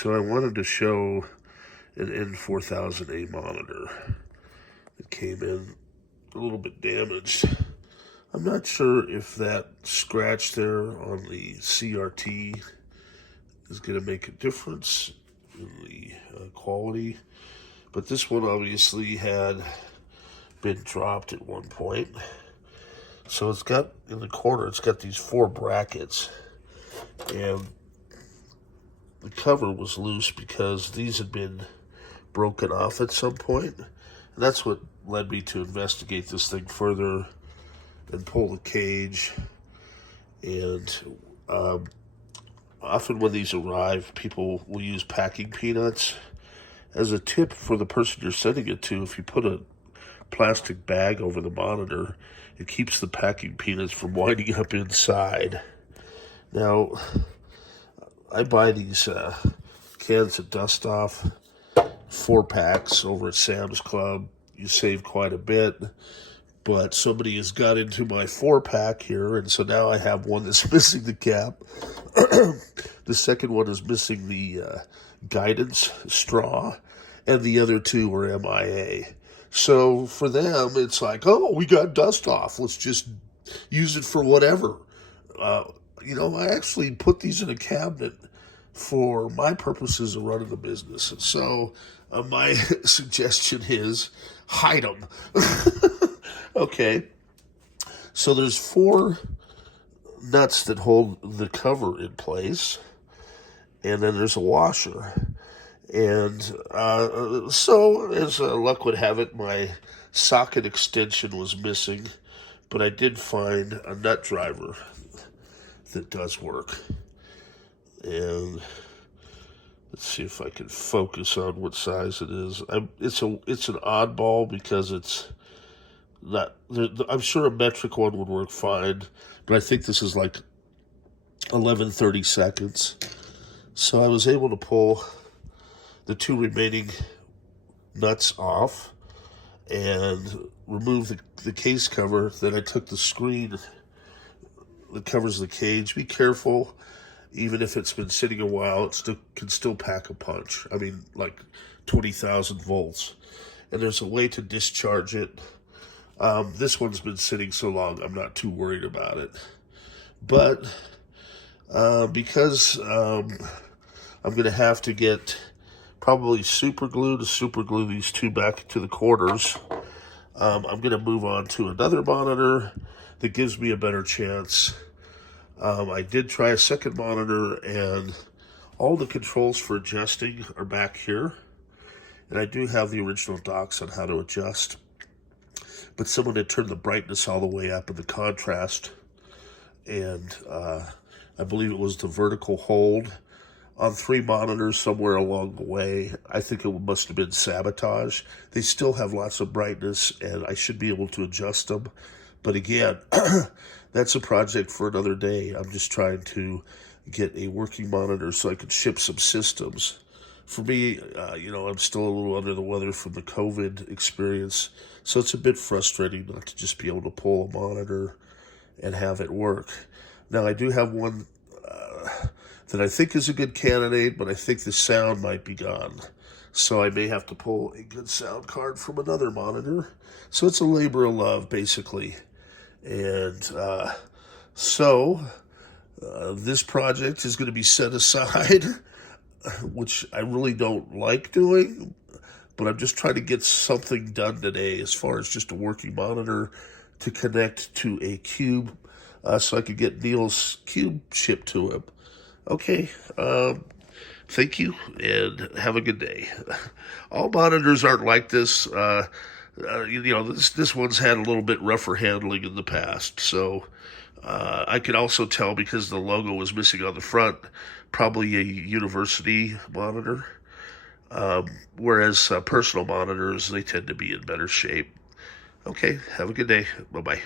So I wanted to show an N4000A monitor. It came in a little bit damaged. I'm not sure if that scratch there on the CRT is going to make a difference in the quality, but this one obviously had been dropped at one point. So it's got, in the corner, it's got these 4 brackets, and the cover was loose because these had been broken off at some point. And that's what led me to investigate this thing further and pull the cage. And often when these arrive, people will use packing peanuts. As a tip for the person you're sending it to, if you put a plastic bag over the monitor, it keeps the packing peanuts from winding up inside. Now, I buy these cans of Dust Off, 4 packs over at Sam's Club. You save quite a bit, but somebody has got into my 4-pack here, and so now I have one that's missing the cap. The second one is missing the guidance straw, and the other 2 are MIA. So for them, it's like, oh, we got Dust Off. Let's just use it for whatever. I actually put these in a cabinet for my purposes of running the business. And so my suggestion is hide them. Okay. So there's 4 nuts that hold the cover in place, and then there's a washer. And so, as luck would have it, my socket extension was missing, but I did find a nut driver that does work. And let's see if I can focus on what size it is. It's an oddball because it's not. I'm sure a metric one would work fine, but I think this is like 11/32. So I was able to pull the 2 remaining nuts off and remove the case cover. Then I took the screen that covers the cage. Be careful, even if it's been sitting a while, it can still pack a punch. I mean, like 20,000 volts. And there's a way to discharge it. This one's been sitting so long, I'm not too worried about it. But because I'm going to have to get probably super glue to super glue these 2 back to the corners, I'm going to move on to another monitor that gives me a better chance. I did try a second monitor, and all the controls for adjusting are back here. And I do have the original docs on how to adjust. But someone had turned the brightness all the way up and the contrast. And I believe it was the vertical hold on 3 monitors somewhere along the way. I think it must have been sabotage. They still have lots of brightness, and I should be able to adjust them. But again, that's a project for another day. I'm just trying to get a working monitor so I can ship some systems. For me, I'm still a little under the weather from the COVID experience, so it's a bit frustrating not to just be able to pull a monitor and have it work. Now, I do have one that I think is a good candidate, but I think the sound might be gone. So I may have to pull a good sound card from another monitor. So it's a labor of love, basically. And this project is going to be set aside, which I really don't like doing, but I'm just trying to get something done today as far as just a working monitor to connect to a cube so I could get Neil's cube shipped to him. Okay, thank you, and have a good day. All monitors aren't like this. This one's had a little bit rougher handling in the past, so I could also tell because the logo was missing on the front, probably a university monitor, whereas personal monitors, they tend to be in better shape. Okay, have a good day. Bye-bye.